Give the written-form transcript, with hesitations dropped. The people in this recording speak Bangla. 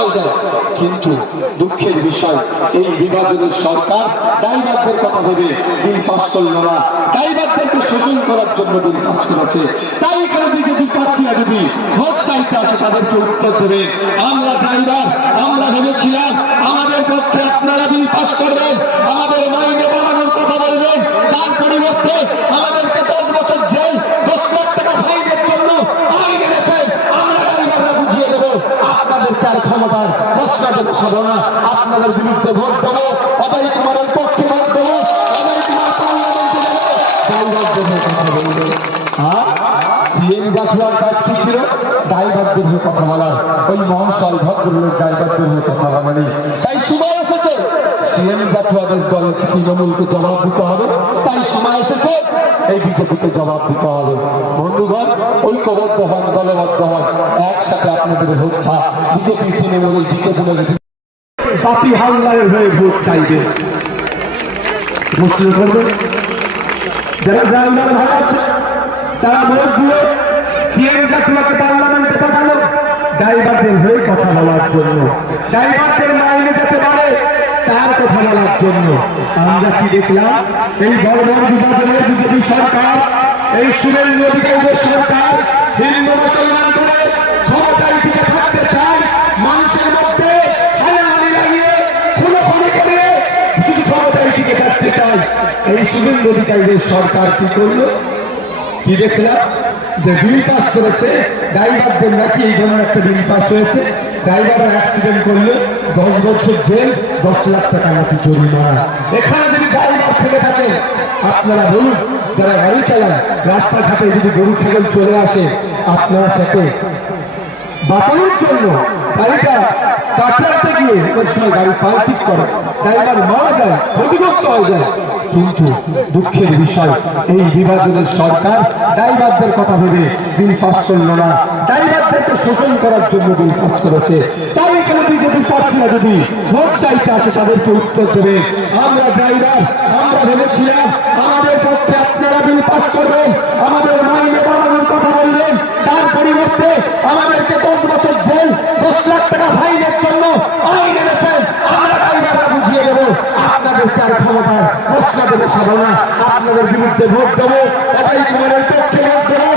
হয়ে যায়। কিন্তু দুঃখের বিষয় এই বিভাজনের সরকার ড্রাইভারদের কথা ভেবে বিল পাস করল না, ড্রাইভারদেরকে শোষণ করার জন্য বিল পাস করেছে। তাই এখানে বিজেপি প্রার্থীরা যদি ভোট চাইতে আসে তাদেরকে উত্তর দেবে, আমরা ড্রাইভার, আমরা ভেবেছিলাম আমাদের পক্ষে আপনারা বিল পাস করবেন, আমাদের মাইনে বাড়ানোর কথা বলবেন, তার পরিবর্তে আমাদেরকে 10 বছর জেল, 10 লাখ টাকা ফাইনের জন্য আইন এনেছেন। আমরা ড্রাইভাররা বুঝিয়ে দেবো আপনাদেরকে আর ক্ষমতার প্রশ্ন দেবো সাধো না, আপনাদের বিরুদ্ধে ভোট দেবো, অজয় কুমারের পক্ষে ভোট দেবো, অজয় কুমার পার্লামেন্টে যাবে, ড্রাইভারদের কথা বলবে। আর সিএম জাতীয় কাজ কি ছিল? ড্রাইভারদের হয়ে কথা বলার। ওই মহাশয় ভদ্রলোক ড্রাইভারদের হয়ে কথা বলেনি। তাই সময় এসেছে সিএম জাতীয়দের দল তৃণমূলকে জবাব দিতে হবে, তাই সময় এসেছে এই বিজেপিকে জবাব দিতে হবে। বন্ধুগণ, ঐক্যবদ্ধ হন, দলবদ্ধ হন, একসাথে আপনাদের হত্যা বিজেপি তৃণমূলের দিকে তুলে জাতি হামলার হয়ে ভোট চাইবে। মুসলিম করবে যারা ড্রাইভার ভালো আছে তারা ভোট দিয়ে সিএম জাতীয়কে পার্লামেন্টে পাঠালো ড্রাইভারদের হয়ে কথা বলার জন্য, ড্রাইভারদের মাইনে যেতে পারে তার কথা বলার জন্য। আমরা কি দেখলাম? এই বড় বড় বিভাজনের বিজেপি সরকার, এই সুরেন্দ্র অধিকারীদের সরকার হিন্দু মুসলমান করে ক্ষমতায় টিকে থাকতে চায়, মানুষের মধ্যে হানাহানি লাগিয়ে খুনোখুনি করে শুধু ক্ষমতায় টিকে থাকতে চায়। এই সুরেন্দ্র অধিকারীদের সরকার কি করলো? কি দেখলাম? যে বিল পাস করেছে ড্রাইভারদের নাকি এই ধরনের একটা বিল পাস হয়েছে, ড্রাইভাররা অ্যাক্সিডেন্ট করলে 10 বছর জেল, 10 লাখ টাকা নাকি জরিমানা। এখানে যদি ড্রাইভার থেকে থাকে, আপনারা বলুন, যারা গাড়ি চালান রাস্তাঘাটে যদি গরু ছাগল চলে আসে, আপনারা সাথে বাঁচানোর জন্য গাড়িটা কাটাতে গিয়ে ওই সময় গাড়ি পাল্টিক করে, ড্রাইভার মারা যায়, ক্ষতিগ্রস্ত হয়ে যায়। কিন্তু দুঃখের বিষয় এই বিভাজনের সরকার ড্রাইভারদের কথা ভেবে বিল পাস করল না, ড্রাইভারদেরকে শোষণ করার জন্য বিল পাস করেছে। তাই এখানে বিজেপি প্রার্থীরা যদি ভোট চাইতে আসে তাদেরকে উত্তর দেবে, আমরা ড্রাইভার, আমরা ভেবেছিলাম আমাদের পক্ষে আপনারা বিল পাস করবেন, আমাদের মাইনে বাড়ানোর কথা বলবেন, তার পরিবর্তে আমাদেরকে 10 বছর জেল, 10 লাখ টাকা ফাইনের জন্য আইন এনেছেন। আমরা ড্রাইভাররা বুঝিয়ে দেবো আপনাদেরকে আর ক্ষমতার প্রশ্ন দেবে সাধনা, আপনাদের বিরুদ্ধে ভোট দেবো, অজয় কুমারের পক্ষে ভোট দেবো।